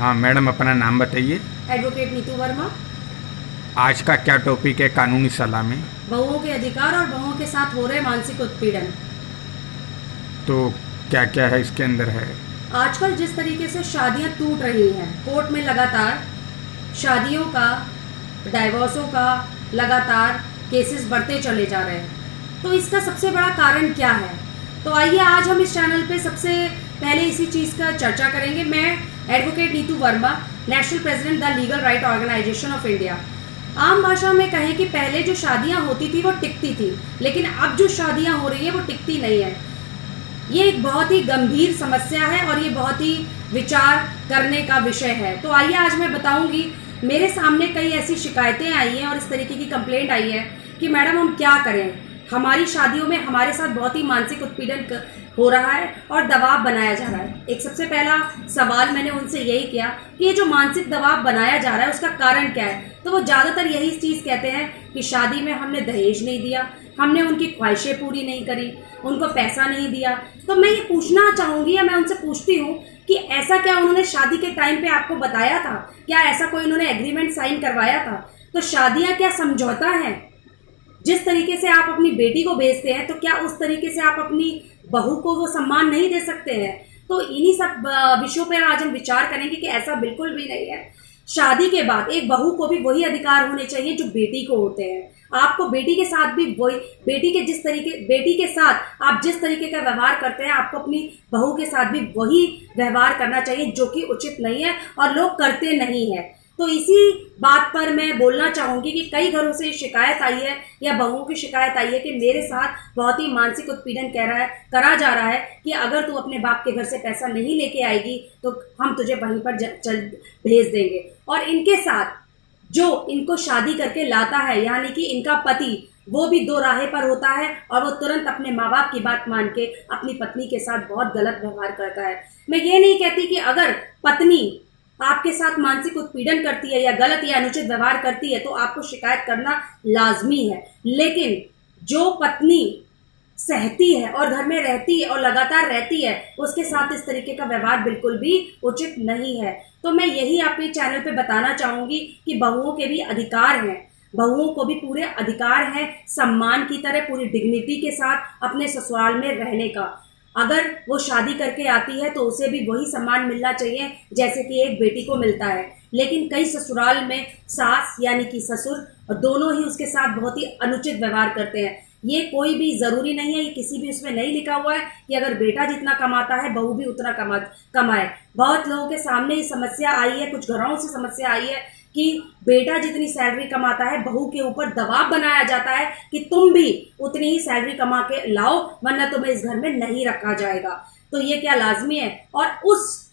हाँ मैडम, अपना नाम बताइए। एडवोकेट नीतू वर्मा। आज का क्या टॉपिक है कानूनी सलाह में? बहुओं के अधिकार और बहुओं के साथ हो रहे मानसिक उत्पीड़न। तो क्या क्या है इसके अंदर है? आजकल जिस तरीके से शादियां टूट रही हैं कोर्ट में, लगातार शादियों का, डाइवोर्सों का लगातार केसेस बढ़ते चले जा रहे हैं। तो इसका सबसे बड़ा कारण क्या है? तो आइए आज हम इस चैनल पे सबसे पहले इसी चीज़ का चर्चा करेंगे। मैं advocate Neetu Verma, national president the legal right organisation of India. आम भाषा में कहें कि पहले जो शादियां होती थी वो टिकती थी, लेकिन अब जो शादियां हो रही है वो टिकती नहीं है। ये एक बहुत ही गंभीर समस्या है और ये बहुत ही विचार करने का विषय है। तो आइए आज मैं बताऊंगी, मेरे सामने कई ऐसी शिकायतें आई हैं और इस तरीके की कंप्लेंट आई है कि मैडम हम क्या करें, हमारी शादियों में हमारे साथ बहुत ही मानसिक उत्पीड़न हो रहा है और दबाव बनाया जा रहा है। एक सबसे पहला सवाल मैंने उनसे यही किया कि ये जो मानसिक दबाव बनाया जा रहा है उसका कारण क्या है। तो वो ज़्यादातर यही चीज़ कहते हैं कि शादी में हमने दहेज नहीं दिया, हमने उनकी ख्वाहिशें पूरी नहीं करी, उनको पैसा नहीं दिया। तो मैं ये पूछना चाहूँगी, या मैं उनसे पूछती हूँ कि ऐसा क्या उन्होंने शादी के टाइम पे आपको बताया था? क्या ऐसा कोई उन्होंने एग्रीमेंट साइन करवाया था? तो शादियाँ क्या समझौता है? जिस तरीके से आप अपनी बेटी को भेजते हैं, तो क्या उस तरीके से आप अपनी बहू को वो सम्मान नहीं दे सकते हैं? तो इन्हीं सब विषयों पर आज हम विचार करेंगे कि ऐसा बिल्कुल भी नहीं है। शादी के बाद एक बहू को भी वही अधिकार होने चाहिए जो बेटी को होते हैं। आपको बेटी के साथ भी वही, बेटी के साथ आप जिस तरीके का व्यवहार करते हैं, आपको अपनी बहू के साथ भी वही व्यवहार करना चाहिए, जो कि उचित नहीं है और लोग करते नहीं है। तो इसी बात पर मैं बोलना चाहूँगी कि कई घरों से शिकायत आई है या बहुओं की शिकायत आई है कि मेरे साथ बहुत ही मानसिक उत्पीड़न करा जा रहा है कि अगर तू अपने बाप के घर से पैसा नहीं लेके आएगी तो हम तुझे वहीं पर चल भेज देंगे। और इनके साथ जो इनको शादी करके लाता है, यानी कि इनका पति, वो भी दो राहे पर होता है और वो तुरंत अपने माँ बाप की बात मान के अपनी पत्नी के साथ बहुत गलत व्यवहार करता है। मैं ये नहीं कहती कि अगर पत्नी आपके साथ मानसिक उत्पीड़न करती है या गलत या अनुचित व्यवहार करती है तो आपको शिकायत करना लाजमी है, लेकिन जो पत्नी सहती है और घर में रहती है और लगातार रहती है, उसके साथ इस तरीके का व्यवहार बिल्कुल भी उचित नहीं है। तो मैं यही आपके चैनल पे बताना चाहूँगी कि बहुओं के भी अधिकार हैं, बहुओं को भी पूरे अधिकार हैं सम्मान की तरह, पूरी डिग्निटी के साथ अपने ससुराल में रहने का। अगर वो शादी करके आती है तो उसे भी वही सम्मान मिलना चाहिए जैसे कि एक बेटी को मिलता है। लेकिन कई ससुराल में सास यानी कि ससुर और दोनों ही उसके साथ बहुत ही अनुचित व्यवहार करते हैं। ये कोई भी ज़रूरी नहीं है, ये किसी भी उसमें नहीं लिखा हुआ है कि अगर बेटा जितना कमाता है बहू भी उतना कमाए। बहुत लोगों के सामने ये समस्या आई है, कुछ घरों से समस्या आई है कि बेटा जितनी सैलरी कमाता है बहू के ऊपर दबाव बनाया जाता है कि तुम भी उतनी ही सैलरी कमा के लाओ वरना तुम्हें इस घर में नहीं रखा जाएगा। तो ये क्या लाजमी है? और उस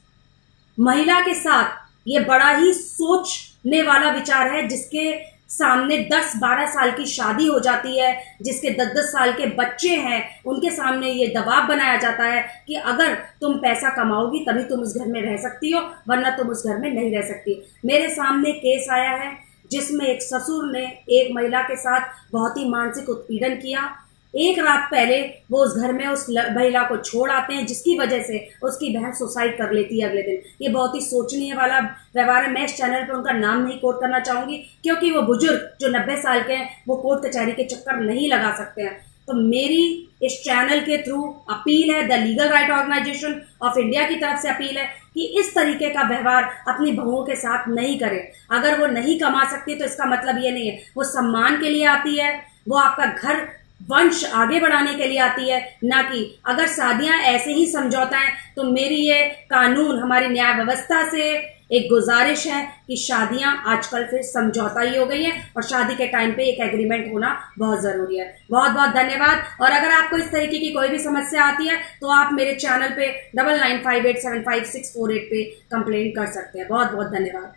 महिला के साथ ये बड़ा ही सोचने वाला विचार है जिसके सामने 10-12 साल की शादी हो जाती है, जिसके 10-10 साल के बच्चे हैं, उनके सामने ये दबाव बनाया जाता है कि अगर तुम पैसा कमाओगी तभी तुम उस घर में रह सकती हो वरना तुम उस घर में नहीं रह सकती। मेरे सामने केस आया है जिसमें एक ससुर ने एक महिला के साथ बहुत ही मानसिक उत्पीड़न किया। एक रात पहले वो उस घर में उस महिला को छोड़ आते हैं, जिसकी वजह से उसकी बहन सुसाइड कर लेती है अगले दिन। ये बहुत ही सोचनीय वाला व्यवहार है। मैं इस चैनल पर उनका नाम नहीं कोट करना चाहूँगी क्योंकि वो बुजुर्ग जो 90 साल के हैं वो कोर्ट कचहरी के चक्कर नहीं लगा सकते हैं। तो मेरी इस चैनल के थ्रू अपील है, the legal right organisation of India की तरफ से अपील है कि इस तरीके का व्यवहार अपनी बहुओं के साथ नहीं करें। अगर वो नहीं कमा सकती तो इसका मतलब ये नहीं है वो सम्मान के लिए आती है, वो आपका घर वंश आगे बढ़ाने के लिए आती है, ना कि अगर शादियां ऐसे ही समझौता है। तो मेरी ये कानून, हमारी न्याय व्यवस्था से एक गुजारिश है कि शादियां आजकल फिर समझौता ही हो गई है और शादी के टाइम पे एक एग्रीमेंट होना बहुत ज़रूरी है। बहुत बहुत धन्यवाद। और अगर आपको इस तरीके की कोई भी समस्या आती है तो आप मेरे चैनल पे 99587564 पे कंप्लेंट कर सकते हैं। बहुत बहुत धन्यवाद।